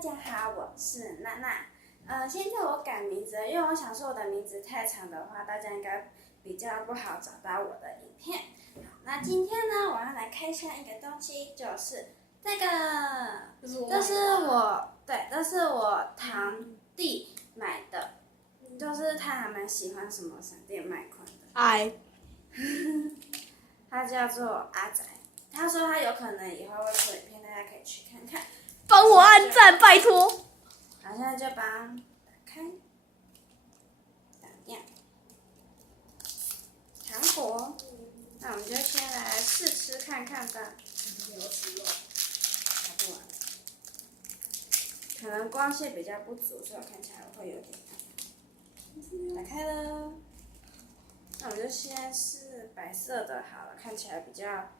家好，我是娜娜。现在我改名字了，因为我想说我的名字太长的话，大家应该比较不好找到我的影片。好，那今天呢，我要来开箱一个东西，就是这个，这是我堂弟买的，就是他还蛮喜欢什么闪电麦昆的。他叫做阿仔，他说他有可能以后会出影片，大家可以去看看。帮我按赞，拜托！好，现在就把它打开，打样，糖果。那我们就先来试吃看看吧。打不完，可能光线比较不足，所以看起来会有点暗。打开了，那我们就先试白色的好了，看起来比较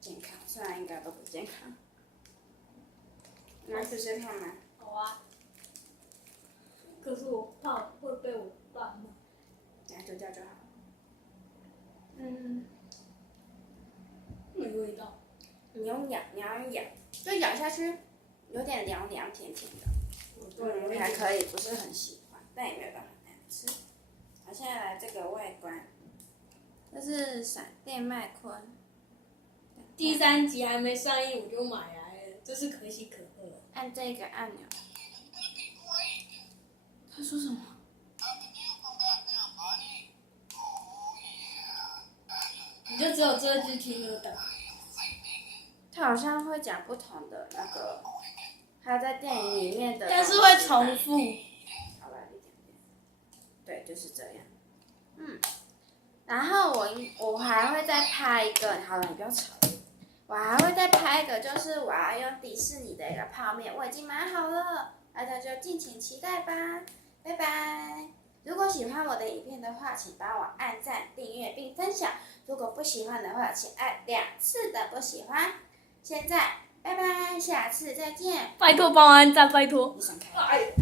健康，虽然应该都不健康。你来试试看吗？好啊。可是我怕会被我爸骂。等下丢掉就好了。没味道。你要咬，就咬下去，有点凉凉甜甜的。还可以，不是很喜欢，但也没有到很难吃。好，现在来这个外观，这是闪电麦昆。第3集还没上映我就买来了，这是可喜可贺。按这个按钮。他说什么？你就只有这句听得懂。他好像会讲不同的那个，他在电影里面的。但是会重复。好了，一点点。对，就是这样。然后我还会再拍一个，好了，你不要吵了。我还会再拍一个，就是我要用迪士尼的一个泡面，我已经买好了，大家就敬请期待吧，拜拜。如果喜欢我的影片的话，请帮我按赞、订阅并分享。如果不喜欢的话，请按2次的不喜欢。现在，拜拜，下次再见。拜托帮我按赞，拜托。你闪开。